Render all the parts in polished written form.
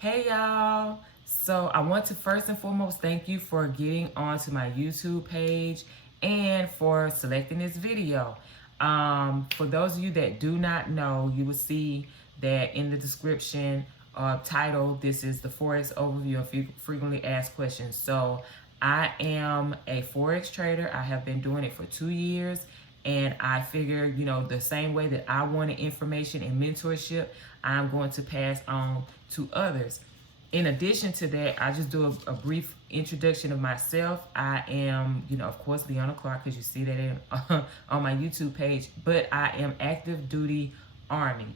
Hey y'all. So I want to first and foremost thank you for getting onto my YouTube page and for selecting this video. For those of you that do not know, you will see that in the description title, this is the Forex overview of frequently asked questions. So I am a Forex trader. I have been doing it for 2 years. And I figure, the same way that I wanted information and mentorship, I'm going to pass on to others. In addition to that, I just do a brief introduction of myself. I am, of course, Leona Clark, because you see that on my YouTube page, but I am active duty Army.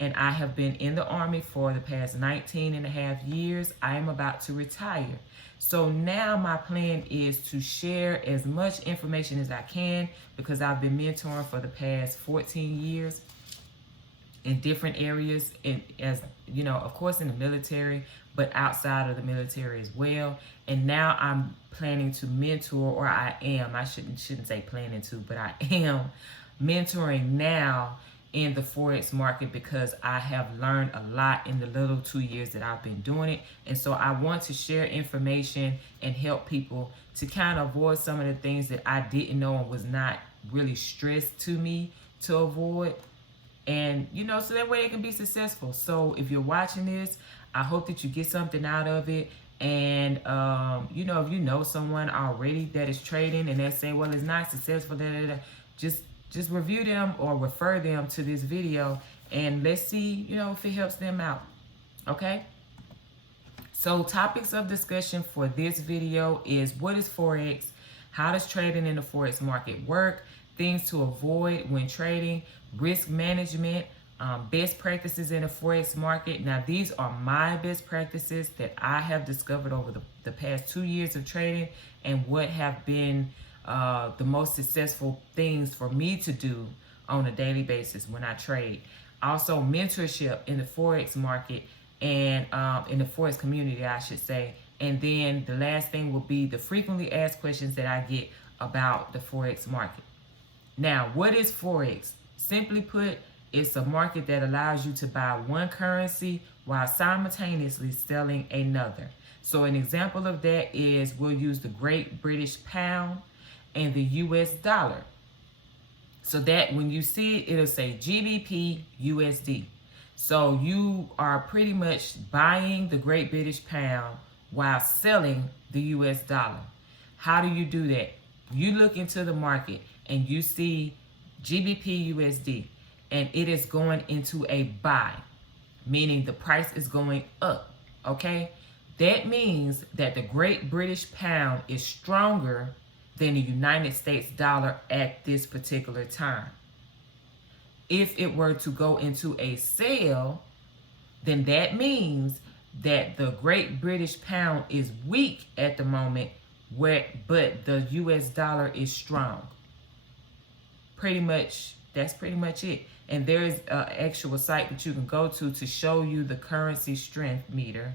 And I have been in the Army for the past 19 and a half years. I am about to retire. So now my plan is to share as much information as I can, because I've been mentoring for the past 14 years in different areas, of course in the military, but outside of the military as well. And now I'm planning to mentor, or I shouldn't say planning to, but I am mentoring now in the Forex market, because I have learned a lot in the little 2 years that I've been doing it. And so I want to share information and help people to kind of avoid some of the things that I didn't know and was not really stressed to me to avoid. And, so that way it can be successful. So if you're watching this, I hope that you get something out of it. And, if you know someone already that is trading and they're saying, well, it's not successful, just review them or refer them to this video, and let's see, if it helps them out. Okay? So topics of discussion for this video is: what is Forex? How does trading in the Forex market work? Things to avoid when trading, risk management, best practices in the Forex market. Now, these are my best practices that I have discovered over the past 2 years of trading, and what have been the most successful things for me to do on a daily basis when I trade. Also, mentorship in the Forex market and in the Forex community, I should say. And then the last thing will be the frequently asked questions that I get about the Forex market. Now, what is Forex? Simply put, it's a market that allows you to buy one currency while simultaneously selling another. So an example of that is, we'll use the Great British Pound and the US dollar. So that when you see it, it'll say GBP USD. So you are pretty much buying the Great British Pound while selling the US dollar. How do you do that? You look into the market and you see GBP USD, and it is going into a buy, meaning the price is going up, okay? That means that the Great British Pound is stronger than the United States dollar at this particular time. If it were to go into a sale, then that means that the Great British Pound is weak at the moment, but the US dollar is strong. That's pretty much it. And there is an actual site that you can go to show you the currency strength meter.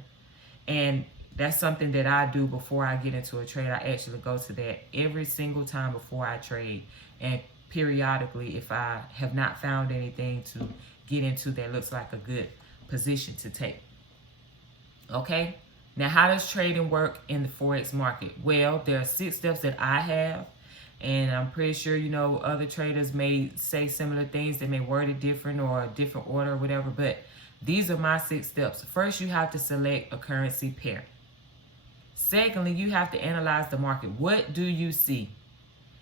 And that's something that I do before I get into a trade. I actually go to that every single time before I trade. And periodically, if I have not found anything to get into that looks like a good position to take. Okay? Now, how does trading work in the Forex market? Well, there are 6 steps that I have. And I'm pretty sure, other traders may say similar things. They may word it different or a different order or whatever. But these are my 6 steps. First, you have to select a currency pair. Secondly, you have to analyze the market. What do you see?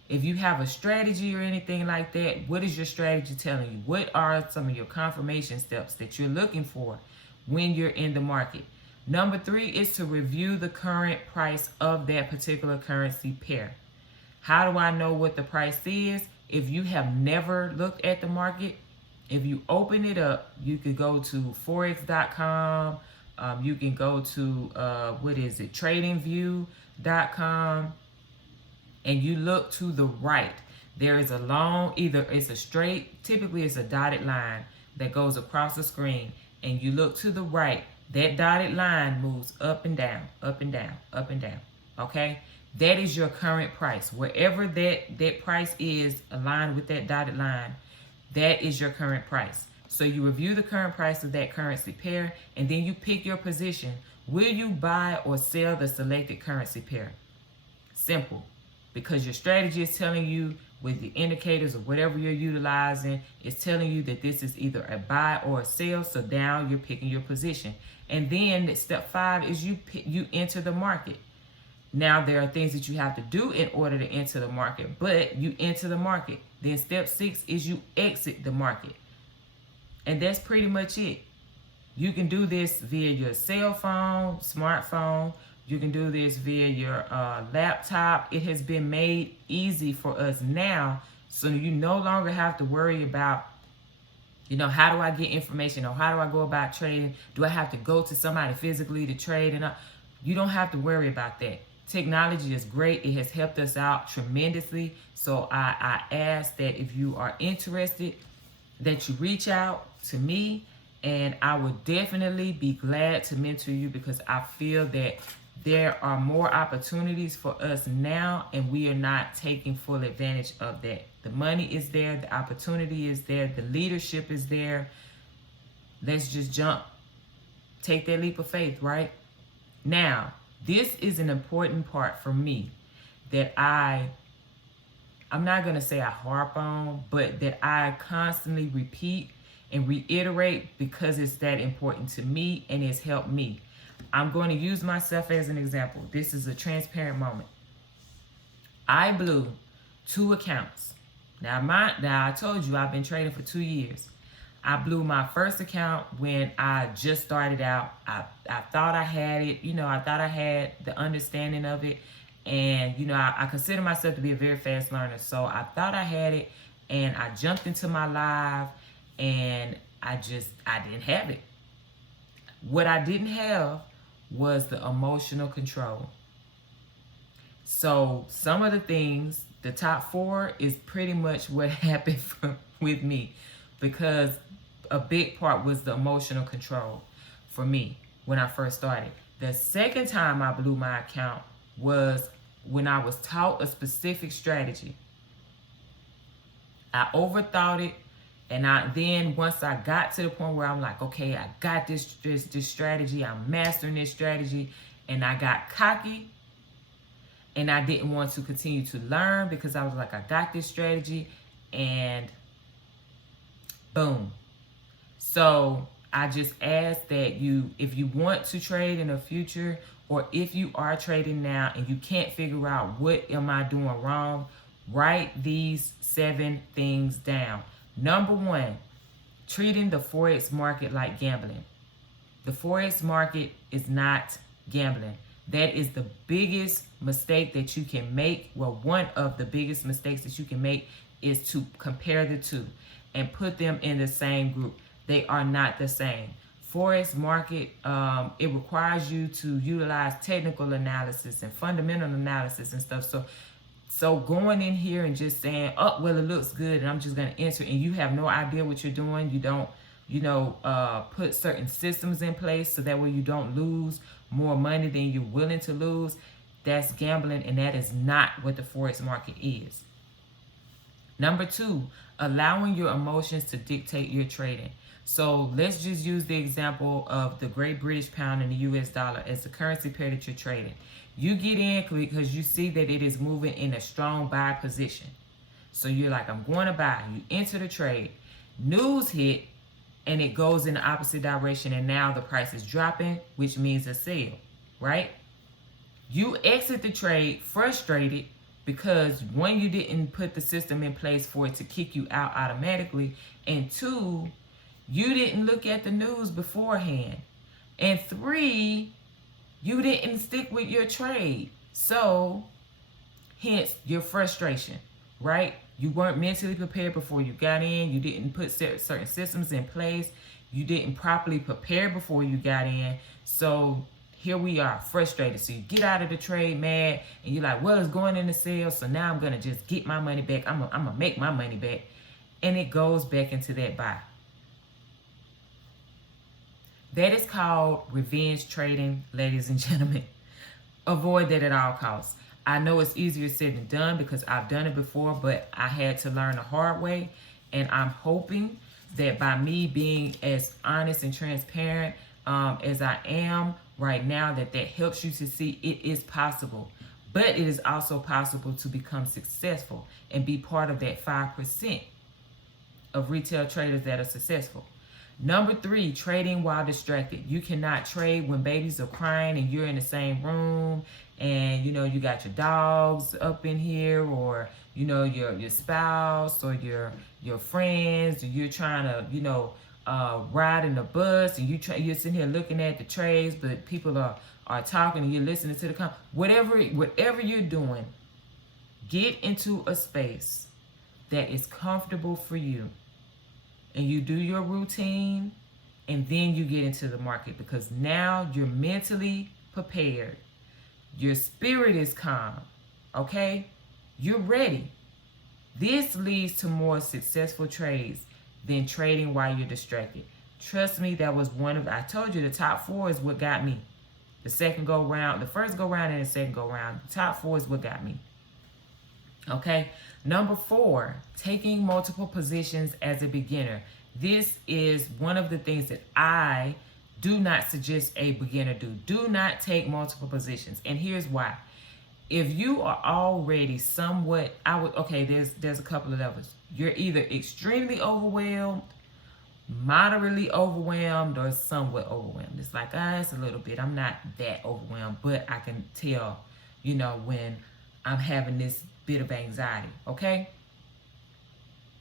If you have a strategy or anything like that, what is your strategy telling you? What are some of your confirmation steps that you're looking for when you're in the market? Number 3 is to review the current price of that particular currency pair. How do I know what the price is? If you have never looked at the market, if you open it up, you could go to forex.com. You can go to, tradingview.com, and you look to the right. There is a long, either it's a straight, typically it's a dotted line that goes across the screen, and you look to the right. That dotted line moves up and down, up and down, up and down, okay? That is your current price. Wherever that price is aligned with that dotted line, that is your current price. So you review the current price of that currency pair, and then you pick your position. Will you buy or sell the selected currency pair? Simple. Because your strategy is telling you, with the indicators or whatever you're utilizing, it's telling you that this is either a buy or a sell. So now you're picking your position. And then step 5 is you enter the market. Now there are things that you have to do in order to enter the market, but you enter the market. Then step 6 is you exit the market. And that's pretty much it. You can do this via your cell phone, smartphone. You can do this via your laptop. It has been made easy for us now, so you no longer have to worry about, how do I get information, or how do I go about trading? Do I have to go to somebody physically to trade? And you don't have to worry about that. Technology is great. It has helped us out tremendously. So I ask that if you are interested, that you reach out to me, and I would definitely be glad to mentor you, because I feel that there are more opportunities for us now, and we are not taking full advantage of that. The money is there, the opportunity is there, the leadership is there. Let's just jump. Take that leap of faith, right? Now, this is an important part for me that I'm not going to say I harp on, but that I constantly repeat and reiterate, because it's that important to me and it's helped me. I'm going to use myself as an example. This is a transparent moment. I blew 2 accounts. Now I told you I've been trading for 2 years. I blew my first account when I just started out. I thought I had it. I thought I had the understanding of it. And, I consider myself to be a very fast learner. So I thought I had it, and I jumped into my live, and I didn't have it. What I didn't have was the emotional control. So some of the things, the top 4 is pretty much what happened with me, because a big part was the emotional control for me when I first started. The second time I blew my account was when I was taught a specific strategy. I overthought it. And then once I got to the point where I'm like, okay, I got this strategy, I'm mastering this strategy, and I got cocky, and I didn't want to continue to learn, because I was like, I got this strategy, and boom. So I just ask that if you want to trade in the future, or if you are trading now and you can't figure out what am I doing wrong, write these 7 things down. Number 1, treating the Forex market like gambling. The Forex market is not gambling. That is the biggest mistake that you can make. Well, one of the biggest mistakes that you can make is to compare the two and put them in the same group. They are not the same. Forex market, it requires you to utilize technical analysis and fundamental analysis and stuff. So going in here and just saying, oh, well, it looks good, and I'm just going to enter, and you have no idea what you're doing. You don't, put certain systems in place so that way you don't lose more money than you're willing to lose. That's gambling, and that is not what the Forex market is. Number 2, allowing your emotions to dictate your trading. So let's just use the example of the Great British Pound and the US dollar as the currency pair that you're trading. You get in because you see that it is moving in a strong buy position. So you're like, I'm going to buy. You enter the trade. News hit, and it goes in the opposite direction, and now the price is dropping, which means a sale, right? You exit the trade frustrated because, 1, you didn't put the system in place for it to kick you out automatically, and 2, you didn't look at the news beforehand, and 3, you didn't stick with your trade. So, hence your frustration, right? You weren't mentally prepared before you got in. You didn't put certain systems in place. You didn't properly prepare before you got in. So, here we are, frustrated. So, you get out of the trade mad, and you're like, well, it's going into sale, so now I'm going to just get my money back. I'm going to make my money back. And it goes back into that buy. That is called revenge trading, ladies and gentlemen. Avoid that at all costs. I know it's easier said than done because I've done it before, but I had to learn the hard way. And I'm hoping that by me being as honest and transparent as I am right now, that helps you to see it is possible. But it is also possible to become successful and be part of that 5% of retail traders that are successful. Number 3, trading while distracted. You cannot trade when babies are crying and you're in the same room, and you got your dogs up in here, or your spouse or your friends, or you're trying to ride in the bus, and you're sitting here looking at the trades, but people are talking and you're listening to the whatever you're doing. Get into a space that is comfortable for you, and you do your routine, and then you get into the market, because now you're mentally prepared. Your spirit is calm, okay? You're ready. This leads to more successful trades than trading while you're distracted. Trust me, that was I told you the top 4 is what got me. The first go round and the second go round. The top 4 is what got me. Okay? Number 4, taking multiple positions as a beginner. This is one of the things that I do not suggest a beginner do. Do not take multiple positions. And here's why. If you are already somewhat, there's a couple of levels. You're either extremely overwhelmed, moderately overwhelmed, or somewhat overwhelmed. It's like, it's a little bit. I'm not that overwhelmed, but I can tell, when I'm having this bit of anxiety, okay?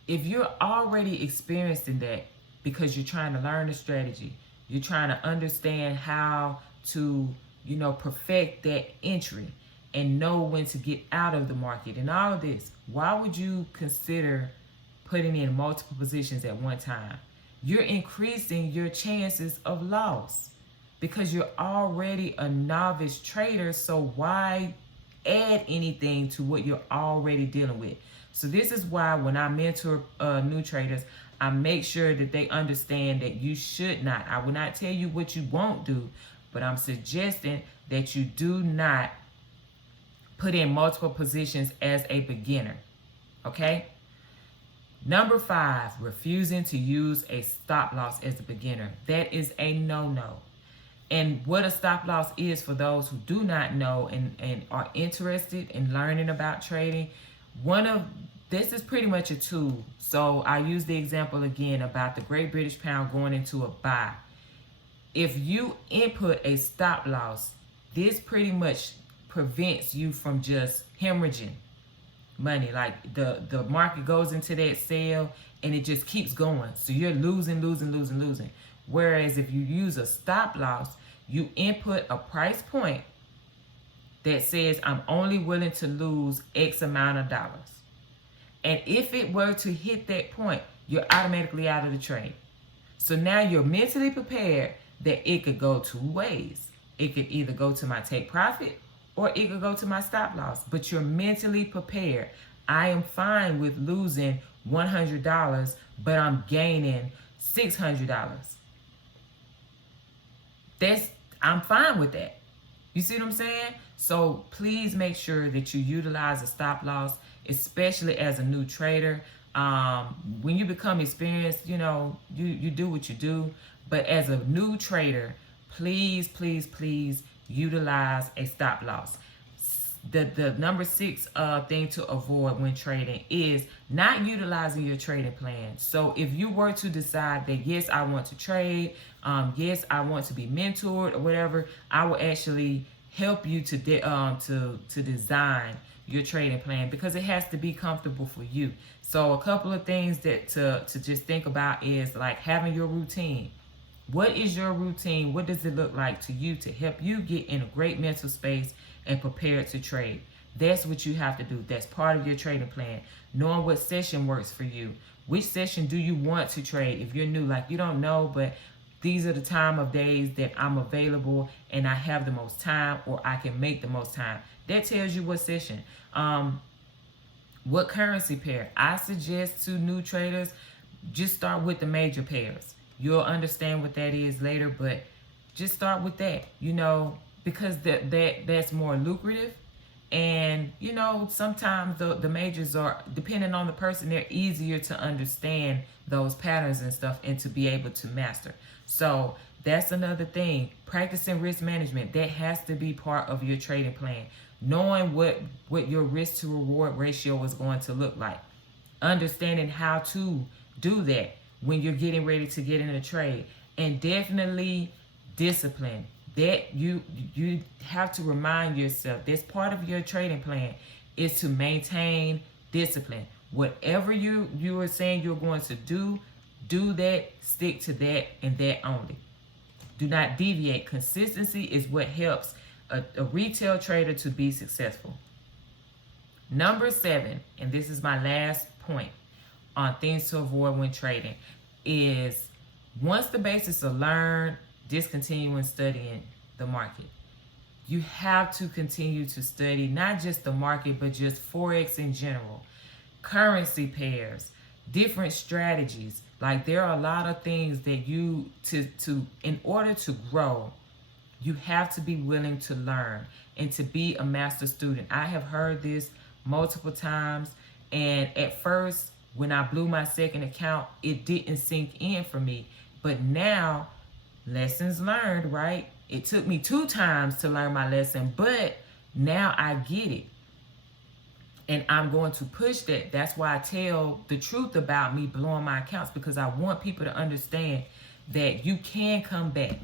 If you're already experiencing that because you're trying to learn a strategy, you're trying to understand how to, perfect that entry and know when to get out of the market and all of this, why would you consider putting in multiple positions at one time? You're increasing your chances of loss because you're already a novice trader, so why add anything to what you're already dealing with? So this is why when I mentor new traders, I make sure that they understand that you should not. I will not tell you what you won't do, but I'm suggesting that you do not put in multiple positions as a beginner, okay? Number 5, refusing to use a stop loss as a beginner. That is a no-no. And what a stop loss is, for those who do not know and are interested in learning about trading, this is pretty much a tool. So I use the example again about the Great British Pound going into a buy. If you input a stop loss, this pretty much prevents you from just hemorrhaging money. Like the market goes into that sale and it just keeps going. So you're losing. Whereas if you use a stop loss, you input a price point that says I'm only willing to lose X amount of dollars. And if it were to hit that point, you're automatically out of the trade. So now you're mentally prepared that it could go 2 ways. It could either go to my take profit or it could go to my stop loss. But you're mentally prepared. I am fine with losing $100, but I'm gaining $600. I'm fine with that. You see what I'm saying? So please make sure that you utilize a stop loss, especially as a new trader. When you become experienced, you do what you do. But as a new trader, please utilize a stop loss. The number 6 thing to avoid when trading is not utilizing your trading plan. So if you were to decide that, yes, I want to trade, yes, I want to be mentored or whatever, I will actually help you to design your trading plan, because it has to be comfortable for you. So a couple of things that to just think about is like having your routine. What is your routine? What does it look like to you to help you get in a great mental space and prepared to trade? That's what you have to do. That's part of your trading plan. Knowing what session works for you. Which session do you want to trade? If you're new, like you don't know, but these are the time of days that I'm available and I have the most time, or I can make the most time. That tells you what session. What currency pair? I suggest to new traders, just start with the major pairs. You'll understand what that is later, but just start with that, because that's more lucrative And, you know, sometimes the majors are, depending on the person, they're easier to understand those patterns and stuff and to be able to master. So that's another thing. Practicing risk management, that has to be part of your trading plan. Knowing what your risk to reward ratio is going to look like. Understanding how to do that when you're getting ready to get in a trade. And definitely discipline. That you have to remind yourself, that's part of your trading plan, is to maintain discipline. Whatever you are saying you're going to do that, stick to that and that only. Do not deviate. Consistency is what helps a retail trader to be successful. Number 7, and this is my last point on things to avoid when trading, is once the basics are learned, discontinuing studying the market. You have to continue to study not just the market, but just Forex in general, currency pairs, different strategies. Like, there are a lot of things that you, in order to grow, you have to be willing to learn and to be a master student. I have heard this multiple times, and at first, when I blew my second account, it didn't sink in for me. But now, lessons learned, right? It took me 2 times to learn my lesson, but now I get it. And I'm going to push that. That's why I tell the truth about me blowing my accounts, because I want people to understand that you can come back.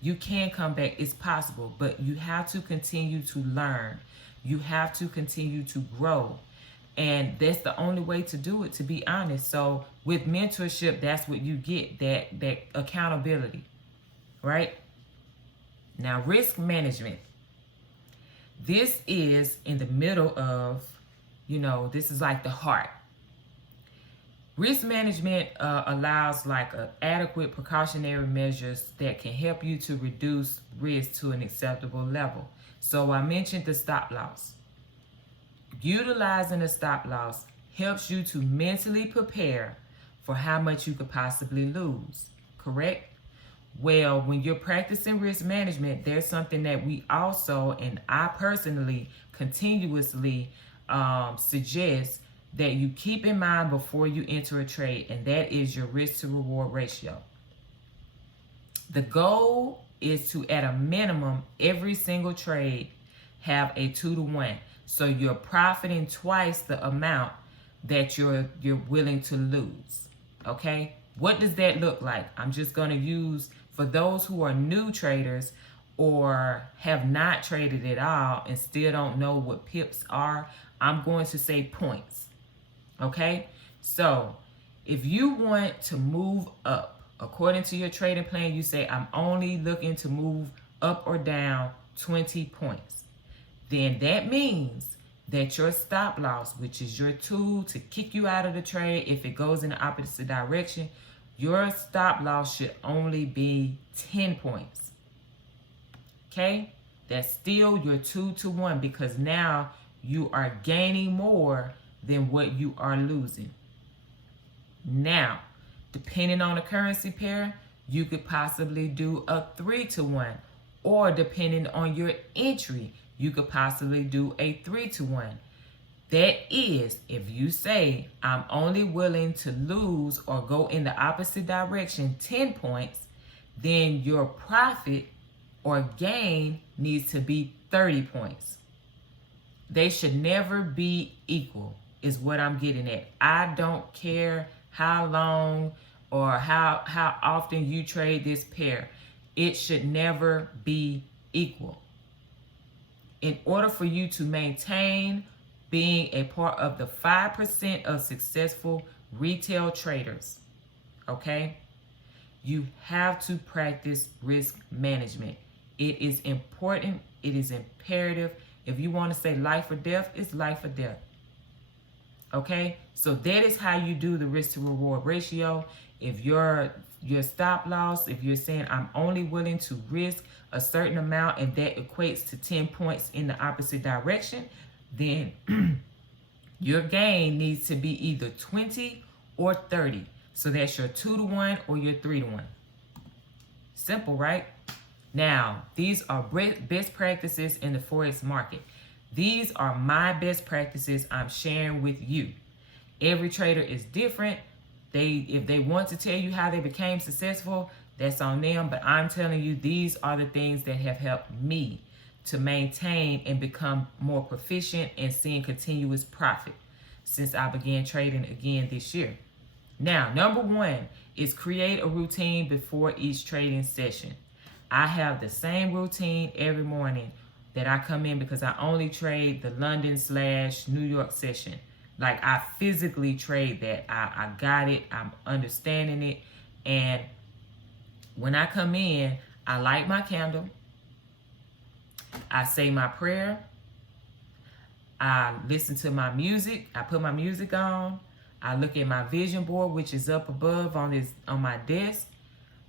You can come back. It's possible, but you have to continue to learn. You have to continue to grow. And that's the only way to do it, to be honest. So with mentorship, that's what you get, that accountability, right? Now, risk management. This is in the middle of, this is like the heart. Risk management allows like adequate precautionary measures that can help you to reduce risk to an acceptable level. So I mentioned the stop loss. Utilizing a stop loss helps you to mentally prepare for how much you could possibly lose, correct? Well, when you're practicing risk management, there's something that we also, and I personally continuously suggest that you keep in mind before you enter a trade, and that is your risk to reward ratio. The goal is to, at a minimum, every single trade have a 2-to-1. So you're profiting twice the amount that you're willing to lose. Okay? What does that look like? I'm just going to use, for those who are new traders or have not traded at all and still don't know what pips are, I'm going to say points. Okay? So if you want to move up, according to your trading plan, you say, I'm only looking to move up or down 20 points. Then that means that your stop loss, which is your tool to kick you out of the trade if it goes in the opposite direction, your stop loss should only be 10 points. Okay? That's still your 2-to-1, because now you are gaining more than what you are losing. Now, depending on the currency pair, you could possibly do a 3-to-1, or depending on your entry, you could possibly do a 3-to-1. That is, if you say, I'm only willing to lose or go in the opposite direction 10 points, then your profit or gain needs to be 30 points. They should never be equal, is what I'm getting at. I don't care how long or how often you trade this pair. It should never be equal. In order for you to maintain being a part of the 5% of successful retail traders, okay, you have to practice risk management. It is important. It is imperative. If you want to say life or death, it's life or death. Okay, so that is how you do the risk to reward ratio. If your stop loss, if you're saying I'm only willing to risk a certain amount and that equates to 10 points in the opposite direction, then your gain needs to be either 20 or 30. So that's your 2-to-1 or your 3-to-1. Simple, right? Now, these are best practices in the Forex market. These are my best practices I'm sharing with you. Every trader is different. If they want to tell you how they became successful, that's on them. But I'm telling you, these are the things that have helped me to maintain and become more proficient and seeing continuous profit since I began trading again this year. Now, number one is create a routine before each trading session. I have the same routine every morning that I come in because I only trade the London/New York session. Like, I physically trade that. I got it. I'm understanding it. And when I come in, I light my candle. I say my prayer. I listen to my music. I put my music on. I look at my vision board, which is up above on my desk.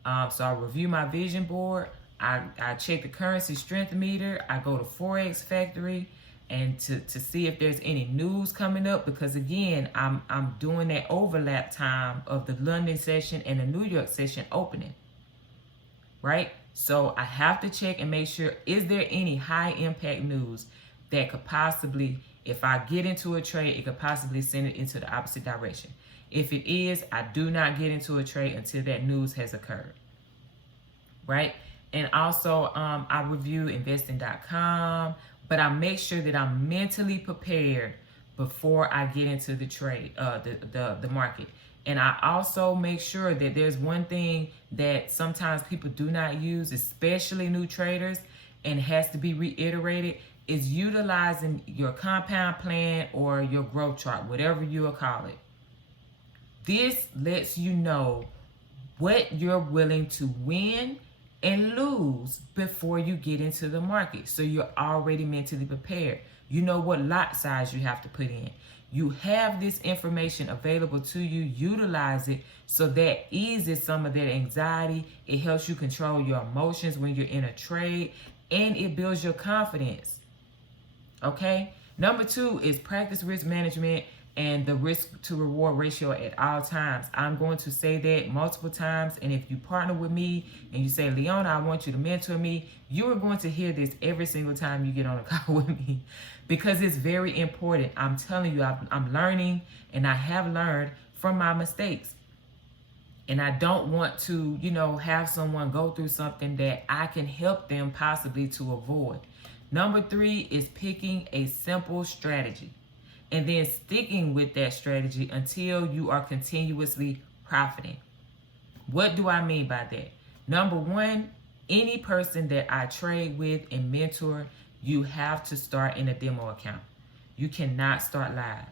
So I review my vision board. I check the currency strength meter. I go to FOREX Factory and to see if there's any news coming up, because again, I'm doing that overlap time of the London session and the New York session opening, right? So I have to check and make sure, is there any high impact news that could possibly, if I get into a trade, it could possibly send it into the opposite direction. If it is, I do not get into a trade until that news has occurred, right? And also, I review investing.com, but I make sure that I'm mentally prepared before I get into the trade, the market. And I also make sure that there's one thing that sometimes people do not use, especially new traders, and has to be reiterated, is utilizing your compound plan or your growth chart, whatever you will call it. This lets you know what you're willing to win and lose before you get into the market. So you're already mentally prepared. You know what lot size you have to put in. You have this information available to you. Utilize it so that eases some of that anxiety. It helps you control your emotions when you're in a trade, and it builds your confidence. Okay? Number two is practice risk management and the risk to reward ratio at all times. I'm going to say that multiple times, and if you partner with me and you say, Leona, I want you to mentor me, you are going to hear this every single time you get on a call with me, because it's very important. I'm telling you, I'm learning, and I have learned from my mistakes. And I don't want to, have someone go through something that I can help them possibly to avoid. Number three is picking a simple strategy and then sticking with that strategy until you are continuously profiting. What do I mean by that? Number one, any person that I trade with and mentor, you have to start in a demo account. You cannot start live.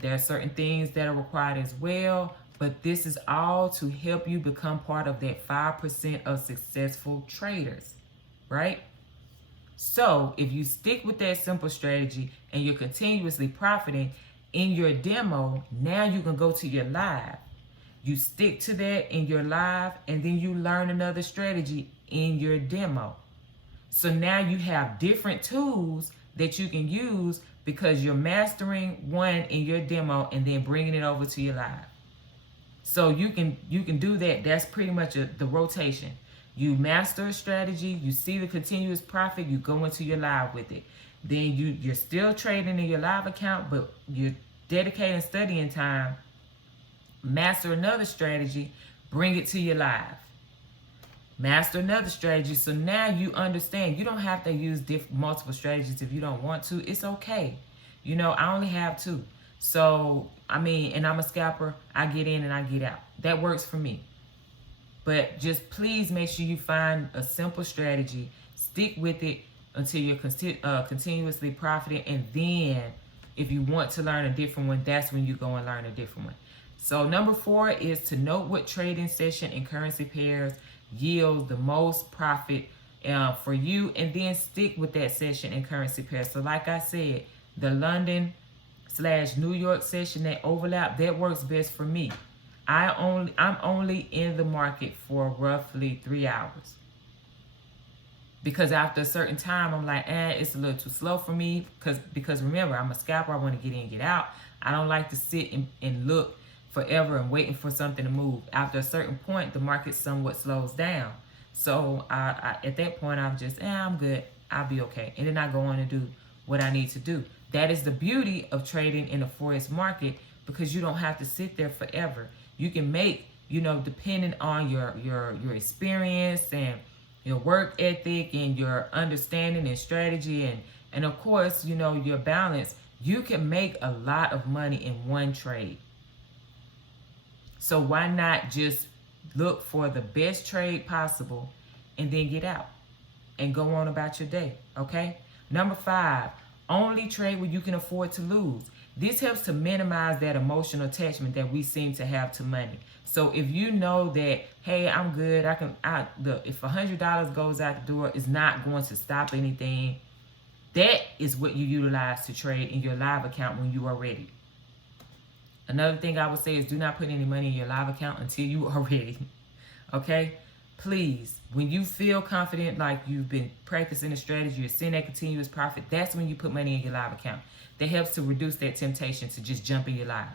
There are certain things that are required as well, but this is all to help you become part of that 5% of successful traders, right? So if you stick with that simple strategy and you're continuously profiting in your demo, now you can go to your live. You stick to that in your live, and then you learn another strategy in your demo. So now you have different tools that you can use because you're mastering one in your demo and then bringing it over to your live. So you can do that. That's pretty much the rotation. You master a strategy, you see the continuous profit, you go into your live with it. Then you're still trading in your live account, but you're dedicating studying time, master another strategy, bring it to your live. Master another strategy, so now you understand. You don't have to use multiple strategies if you don't want to. It's okay. I only have two. So, and I'm a scalper. I get in and I get out. That works for me. But just please make sure you find a simple strategy, stick with it until you're continuously profiting, and then if you want to learn a different one, that's when you go and learn a different one. So number 4 is to note what trading session and currency pairs yield the most profit for you, and then stick with that session and currency pair. So like I said, the London/New York session, that overlap, that works best for me. I'm only in the market for roughly 3 hours. Because after a certain time, I'm like, it's a little too slow for me. Because remember, I'm a scalper. I want to get in, get out. I don't like to sit and look forever and waiting for something to move. After a certain point, the market somewhat slows down. So at that point, I'm just, I'm good. I'll be okay. And then I go on and do what I need to do. That is the beauty of trading in the forex market, because you don't have to sit there forever. You can make, depending on your experience and your work ethic and your understanding and strategy and of course, your balance, you can make a lot of money in one trade. So why not just look for the best trade possible and then get out and go on about your day, okay? Number 5, only trade when you can afford to lose. This helps to minimize that emotional attachment that we seem to have to money. So if you know that, hey, I'm good, if $100 goes out the door, it's not going to stop anything. That is what you utilize to trade in your live account when you are ready. Another thing I would say is do not put any money in your live account until you are ready. Okay? Please, when you feel confident, like you've been practicing a strategy, you're seeing that continuous profit, that's when you put money in your live account. That helps to reduce that temptation to just jump in your live,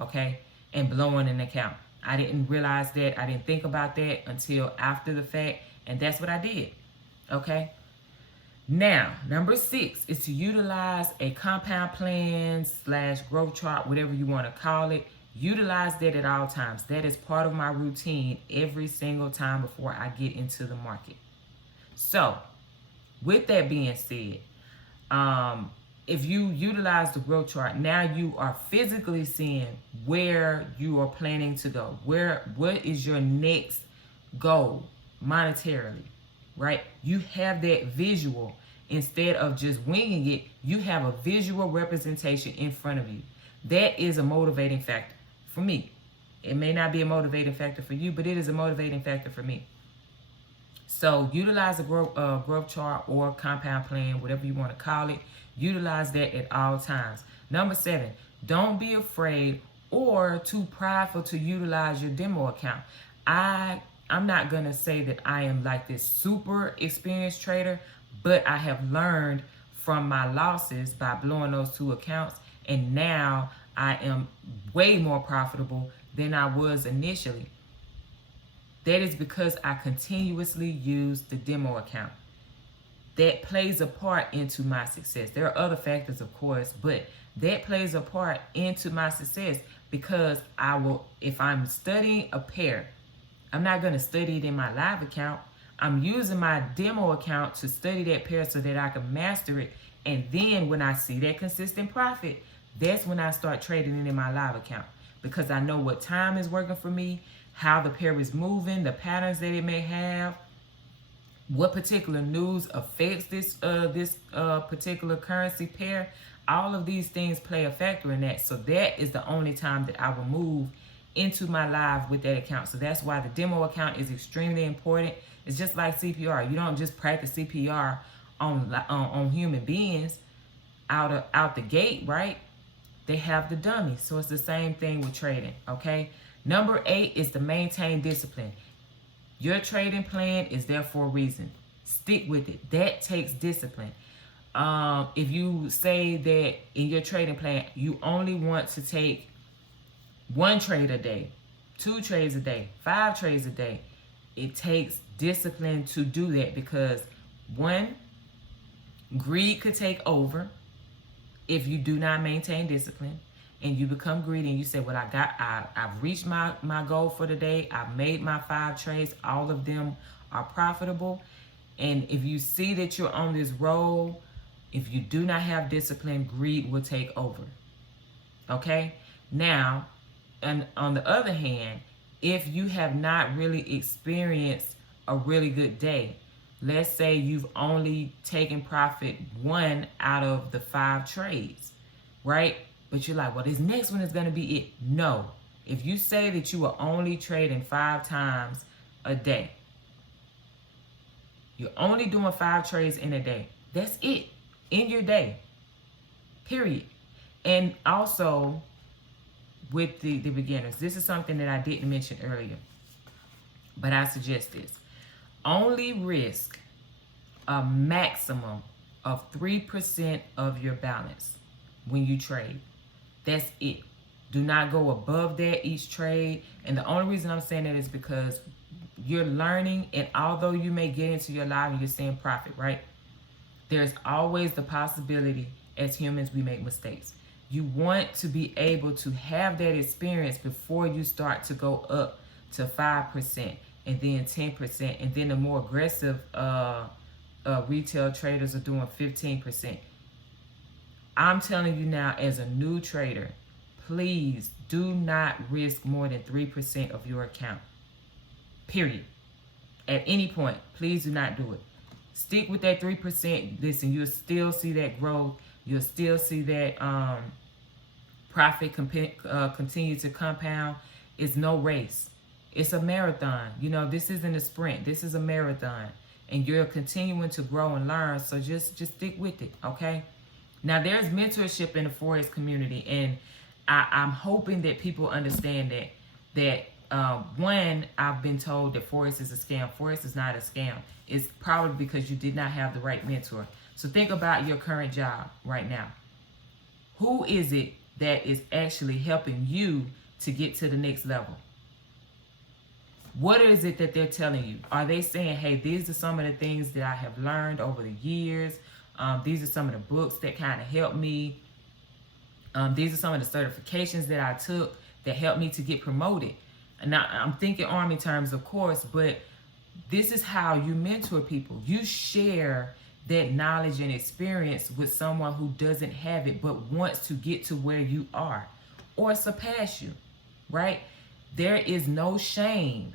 okay? And blowing an account. I didn't realize that. I didn't think about that until after the fact, and that's what I did, okay? Now, number 6 is to utilize a compound plan / growth chart, whatever you want to call it. Utilize that at all times. That is part of my routine every single time before I get into the market. So, with that being said, if you utilize the growth chart, now you are physically seeing where you are planning to go. What is your next goal monetarily, right? You have that visual. Instead of just winging it, you have a visual representation in front of you. That is a motivating factor for me. It may not be a motivating factor for you, but it is a motivating factor for me. So utilize a growth chart or compound plan, whatever you want to call it. Utilize that at all times. Number 7, don't be afraid or too prideful to utilize your demo account. I'm not going to say that I am like this super experienced trader, but I have learned from my losses by blowing those 2 accounts, and now I am way more profitable than I was initially. That is because I continuously use the demo account. That plays a part into my success. There are other factors, of course, but that plays a part into my success because if I'm studying a pair, I'm not going to study it in my live account. I'm using my demo account to study that pair so that I can master it. And then when I see that consistent profit, that's when I start trading it in my live account, because I know what time is working for me, how the pair is moving, the patterns that it may have, what particular news affects this particular currency pair. All of these things play a factor in that. So that is the only time that I will move into my live with that account. So that's why the demo account is extremely important. It's just like CPR. You don't just practice CPR on human beings out the gate, right? They have the dummy. So it's the same thing with trading, okay? Number 8 is to maintain discipline. Your trading plan is there for a reason. Stick with it. That takes discipline. If you say that in your trading plan, you only want to take 1 trade a day, 2 trades a day, 5 trades a day, it takes discipline to do that, because 1, greed could take over if you do not maintain discipline and you become greedy and you say, well, I've reached my goal for the day. I've made my 5 trades. All of them are profitable. And if you see that you're on this roll, if you do not have discipline, greed will take over. Okay? Now, and on the other hand, if you have not really experienced a really good day, let's say you've only taken profit 1 out of the 5 trades, right? But you're like, well, this next one is going to be it. No. If you say that you are only trading 5 times a day, you're only doing 5 trades in a day. That's it in your day, period. And also with the beginners, this is something that I didn't mention earlier, but I suggest this. Only risk a maximum of 3% of your balance when you trade. That's it. Do not go above that each trade. And the only reason I'm saying that is because you're learning, and although you may get into your live and you're seeing profit, right? There's always the possibility, as humans, we make mistakes. You want to be able to have that experience before you start to go up to 5% and then 10%, and then the more aggressive retail traders are doing 15%. I'm telling you now, as a new trader, please do not risk more than 3% of your account. Period. At any point, please do not do it. Stick with that 3%. Listen, you'll still see that growth. You'll still see that profit continue to compound. It's no race. It's a marathon. You know, this isn't a sprint. This is a marathon. And you're continuing to grow and learn. So just stick with it, okay? Now, there's mentorship in the Forex community. And I'm hoping that people understand that one, I've been told that Forex is a scam. Forex is not a scam. It's probably because you did not have the right mentor. So think about your current job right now. Who is it that is actually helping you to get to the next level? What is it that they're telling you? Are they saying, hey, these are some of the things that I have learned over the years. These are some of the books that kind of helped me. These are some of the certifications that I took that helped me to get promoted. And now I'm thinking Army terms, of course, but this is how you mentor people. You share that knowledge and experience with someone who doesn't have it but wants to get to where you are or surpass you, right? There is no shame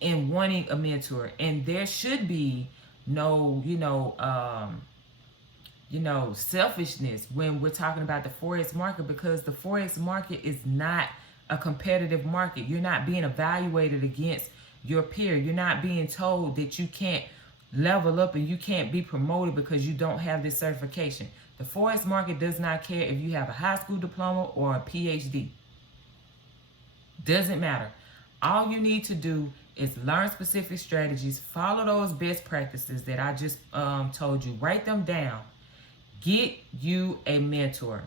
in wanting a mentor, and there should be no, selfishness when we're talking about the Forex market, because the Forex market is not a competitive market. You're not being evaluated against your peer. You're not being told that you can't level up and you can't be promoted because you don't have this certification. The Forex market does not care if you have a high school diploma or a PhD. Doesn't matter. All you need to do is learn specific strategies, follow those best practices that I just told you, write them down, get you a mentor.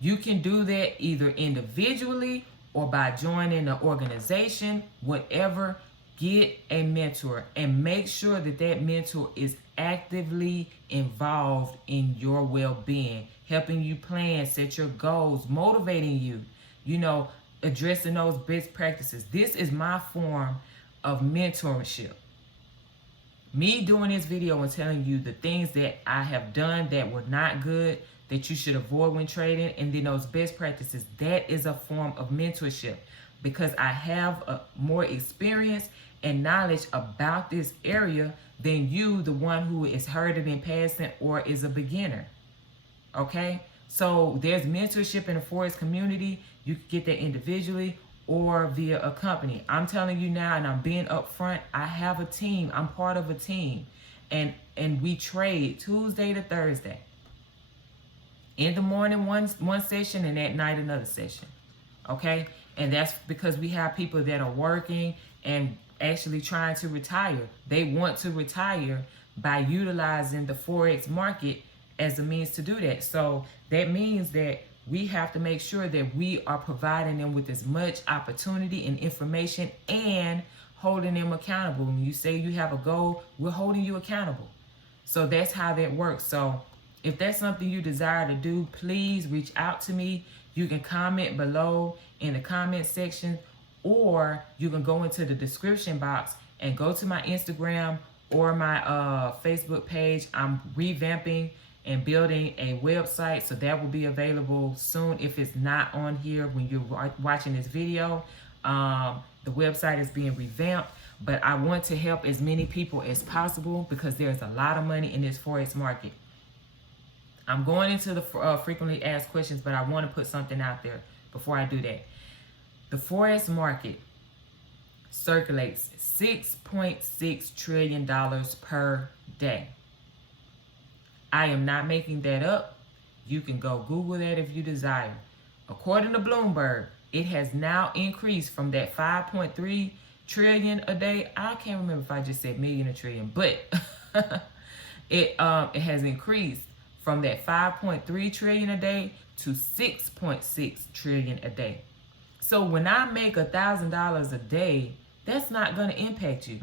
You can do that either individually or by joining an organization, whatever. Get a mentor and make sure that that mentor is actively involved in your well-being, helping you plan, set your goals, motivating you, addressing those best practices. This is my form of mentorship. Me doing this video and telling you the things that I have done that were not good, that you should avoid when trading, and then those best practices, that is a form of mentorship, because I have more experience and knowledge about this area than you, the one who is heard it in passing or is a beginner. Okay? So there's mentorship in the Forex community. You can get that individually or via a company. I'm telling you now, and I'm being upfront, I have a team. I'm part of a team. And we trade Tuesday to Thursday. In the morning, one session, and at night, another session. Okay? And that's because we have people that are working and actually trying to retire. They want to retire by utilizing the Forex market as a means to do that. So that means that we have to make sure that we are providing them with as much opportunity and information and holding them accountable. When you say you have a goal, we're holding you accountable. So that's how that works. So if that's something you desire to do, please reach out to me. You can comment below in the comment section, or you can go into the description box and go to my Instagram or my Facebook page. I'm revamping and building a website, so that will be available soon. If it's not on here when you're watching this video, the website is being revamped, but I want to help as many people as possible because there's a lot of money in this Forex market. I'm going into the frequently asked questions, but I want to put something out there before I do that. The Forex market circulates $6.6 trillion per day. I am not making that up. You can go Google that if you desire. According to Bloomberg, it has now increased from that 5.3 trillion a day. I can't remember if I just said million or trillion, but it has increased from that 5.3 trillion a day to 6.6 trillion a day. So when I make $1,000 a day, that's not going to impact you.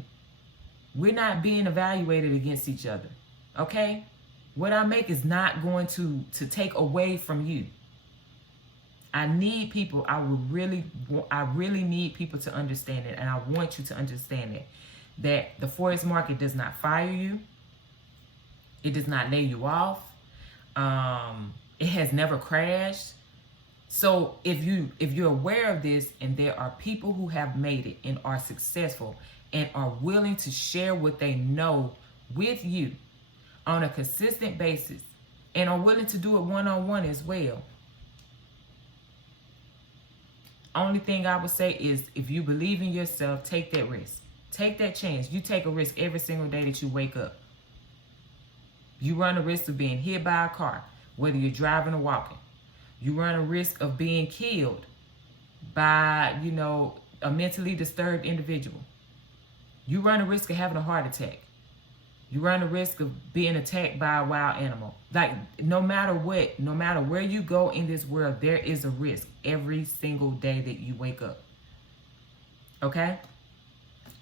We're not being evaluated against each other. Okay? What I make is not going to take away from you. I need people, I really need people to understand it, and I want you to understand it. That the Forex market does not fire you. It does not lay you off. It has never crashed. So if you're aware of this, and there are people who have made it and are successful and are willing to share what they know with you on a consistent basis, and are willing to do it one-on-one as well. Only thing I would say is, if you believe in yourself, take that risk. Take that chance. You take a risk every single day that you wake up. You run a risk of being hit by a car, whether you're driving or walking. You run a risk of being killed by, a mentally disturbed individual. You run a risk of having a heart attack. You run a risk of being attacked by a wild animal. Like, no matter what, no matter where you go in this world, there is a risk every single day that you wake up. Okay?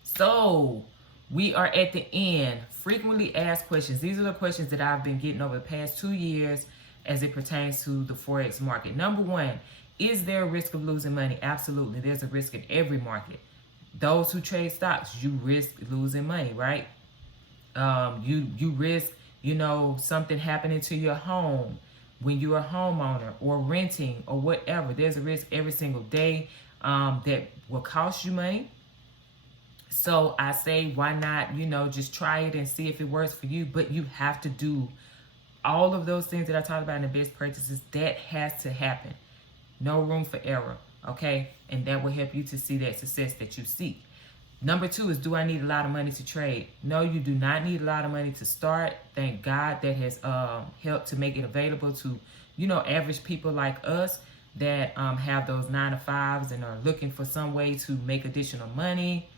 So, we are at the end. Frequently asked questions. These are the questions that I've been getting over the past 2 years as it pertains to the Forex market. Number one, is there a risk of losing money? Absolutely. There's a risk in every market. Those who trade stocks, you risk losing money, right? You risk, something happening to your home when you're a homeowner or renting or whatever. There's a risk every single day that will cost you money. So I say, why not, just try it and see if it works for you. But you have to do all of those things that I talked about in the best practices. That has to happen. No room for error, okay? And that will help you to see that success that you seek. Number two is, do I need a lot of money to trade? No, you do not need a lot of money to start. Thank God that has helped to make it available to, average people like us that have those 9-to-5s and are looking for some way to make additional money.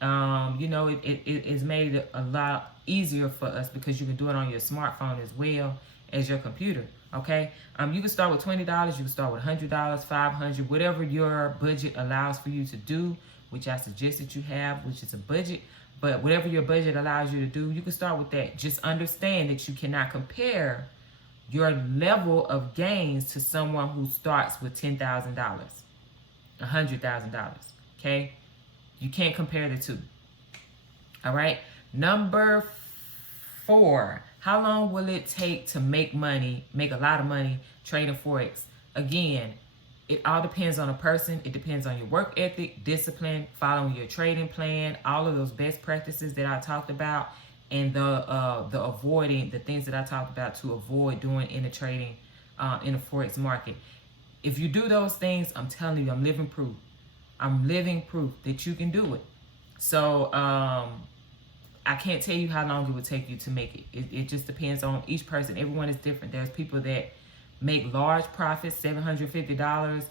It's made it a lot easier for us because you can do it on your smartphone as well as your computer. Okay, you can start with $20. You can start with $100, $500, whatever your budget allows for you to do, which I suggest that you have, which is a budget. But whatever your budget allows you to do, you can start with that. Just understand that you cannot compare your level of gains to someone who starts with $10,000, $100,000. Okay, you can't compare the two. All right. Number 4, how long will it take to make money, make a lot of money trading Forex? Again, it all depends on a person. It depends on your work ethic, discipline, following your trading plan, all of those best practices that I talked about, and the avoiding the things that I talked about to avoid doing in the trading in the Forex market. If you do those things, I'm telling you, I'm living proof. I'm living proof that you can do it. So I can't tell you how long it would take you to make it. It just depends on each person. Everyone is different. There's people that make large profits, $750,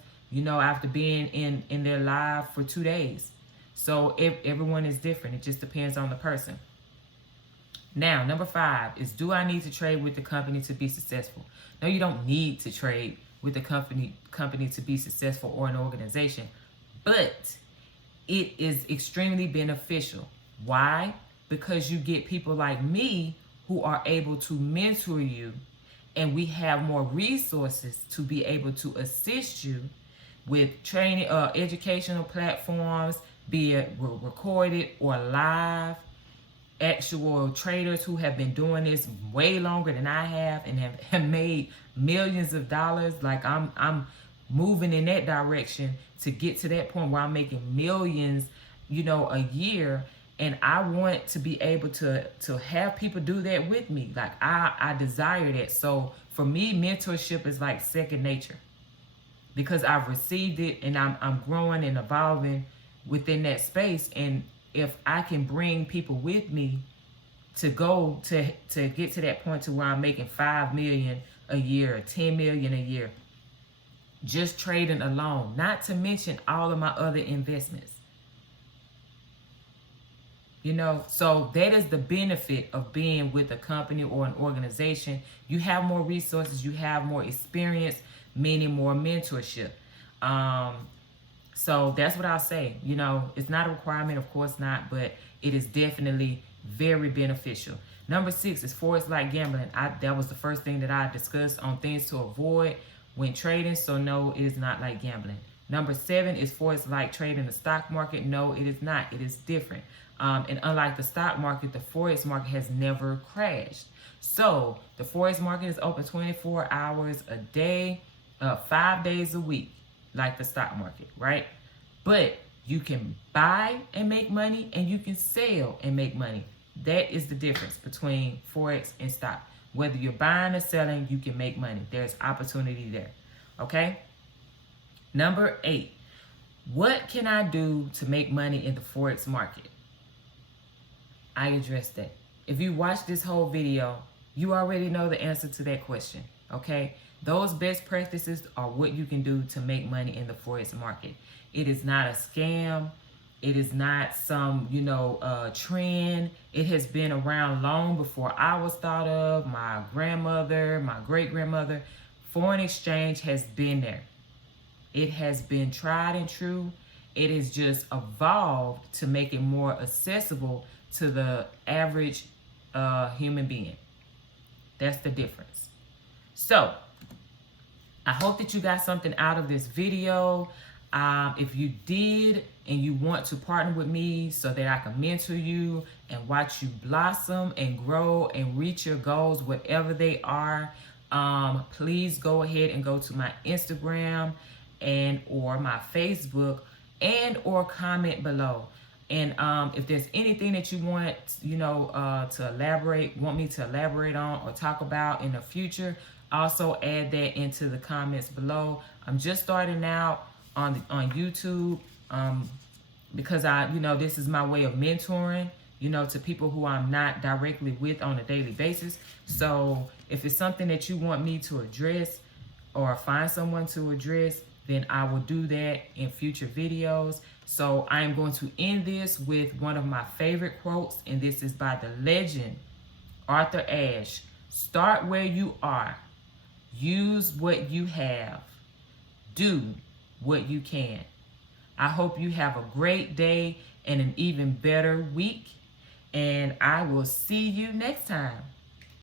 after being in their live for 2 days. So everyone is different. It just depends on the person. Now, number 5 is, do I need to trade with the company to be successful? No, you don't need to trade with the company to be successful, or an organization. But it is extremely beneficial. Why? Because you get people like me who are able to mentor you, and we have more resources to be able to assist you with training, educational platforms, be it recorded or live. Actual traders who have been doing this way longer than I have and have made millions of dollars. Like I'm moving in that direction to get to that point where I'm making millions, a year. And I want to be able to have people do that with me. Like I desire that. So for me, mentorship is like second nature, because I've received it and I'm growing and evolving within that space. And if I can bring people with me to go to get to that point to where I'm making 5 million a year, or 10 million a year, just trading alone, not to mention all of my other investments. So that is the benefit of being with a company or an organization. You have more resources, you have more experience, meaning more mentorship. So that's what I'll say. It's not a requirement, of course not, but it is definitely very beneficial. Number 6 is Forex like gambling. That was the first thing that I discussed on things to avoid when trading. So no, it is not like gambling. Number 7 is Forex like trading the stock market. No, it is not. It is different. And unlike the stock market, the Forex market has never crashed. So the Forex market is open 24 hours a day, 5 days a week, like the stock market, right? But you can buy and make money, and you can sell and make money. That is the difference between Forex and stock. Whether you're buying or selling, you can make money. There's opportunity there, okay? Number 8, what can I do to make money in the Forex market? I addressed that. If you watch this whole video, you already know the answer to that question, okay? Those best practices are what you can do to make money in the Forex market. It is not a scam. It is not some, trend. It has been around long before I was thought of, my grandmother, my great-grandmother. Foreign exchange has been there. It has been tried and true. It has just evolved to make it more accessible to the average human being. That's the difference. So, I hope that you got something out of this video. If you did and you want to partner with me so that I can mentor you and watch you blossom and grow and reach your goals, whatever they are, please go ahead and go to my Instagram and or my Facebook and or comment below. And if there's anything that you want, want me to elaborate on or talk about in the future, also add that into the comments below. I'm just starting out on YouTube because this is my way of mentoring, to people who I'm not directly with on a daily basis. So if it's something that you want me to address or find someone to address, then I will do that in future videos. So I am going to end this with one of my favorite quotes, and this is by the legend Arthur Ashe. Start where you are. Use what you have. Do what you can. I hope you have a great day and an even better week, and I will see you next time.